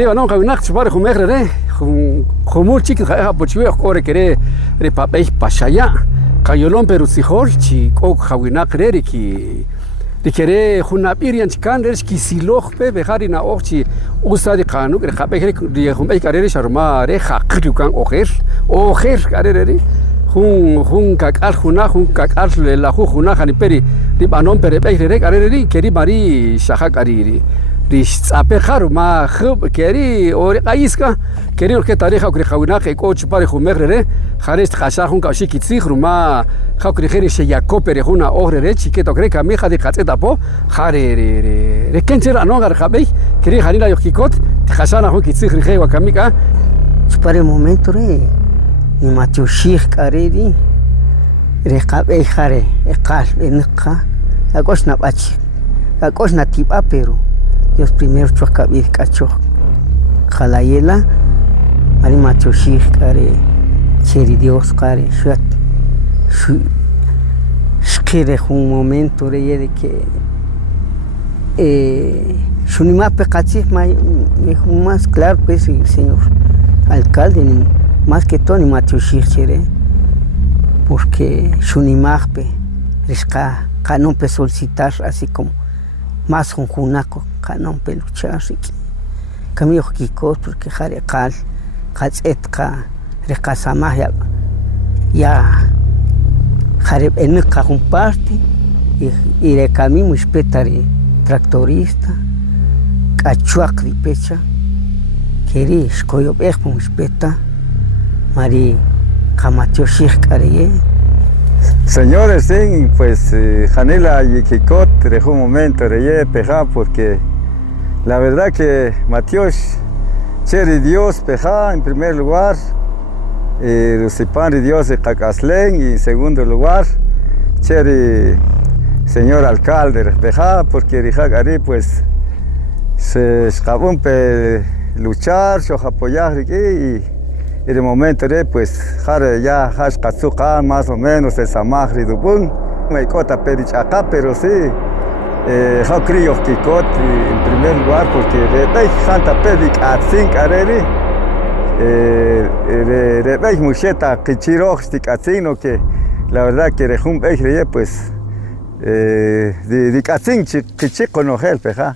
Que no cabinak chupar jumegre re jumul chiqui ja pochiwe ore quere re papel pashaya cayolón pero sijor chi o jawinak re ki de quere junapirian chican re ki siloj pe bejarina ochi usa de kanu re papel de jumel carere sharma re hakrukan ojer carere jun kakal la juna janiperi de banon pere re carere keri mari shahak ariri Rish apejar ma khub keri or qaiska keri or ke tarikh or khawina ke coach par khumegre kharist khasha khun ka shiki tsikhru ma khakri kheri sheyako pere khuna ogre chike to kreka mi khadi qatse dapo khare re kencher anogar khabei keri kharina yokikot khashana khun ki tsikhri khewa kamika para momento re ni matio shikh karedi re khabei khare eqal enqa akoshna bachi akoshna tipa pero Dios primero chuacabir cacho jalayela ari macho shih kare cheri Dios kare shuat shkire un momento de que shunima pecachis más claro pues el señor alcalde ni más que todo ni macho shih chere porque shunimagpe risca canon pe solicitar así como más un junaco canon peluchar camino kiko porque jare cal etka recasama ya jare en un parte y de camino respetare tractorista cachuac de pecha queris coyo bejo respeta mari camatio shikare. Señores, sí, pues Janela y Kikot dejó un momento de peja porque la verdad que Matios, Cheri Dios peja en primer lugar, Lucipan y Dios de Cacaslén y en segundo lugar, Cheri señor alcalde peja porque Rijagari pues se escapó un luchar, yo apoyar y en el momento de pues ya hash katsuka más o menos el samagri dubun me cota pedich acá pero sí ha crio kikot en primer lugar porque de janta pedic at sin careri de mucheta kichiro stik atsino que la verdad que rejum pues de katsin kichiko no helpe ja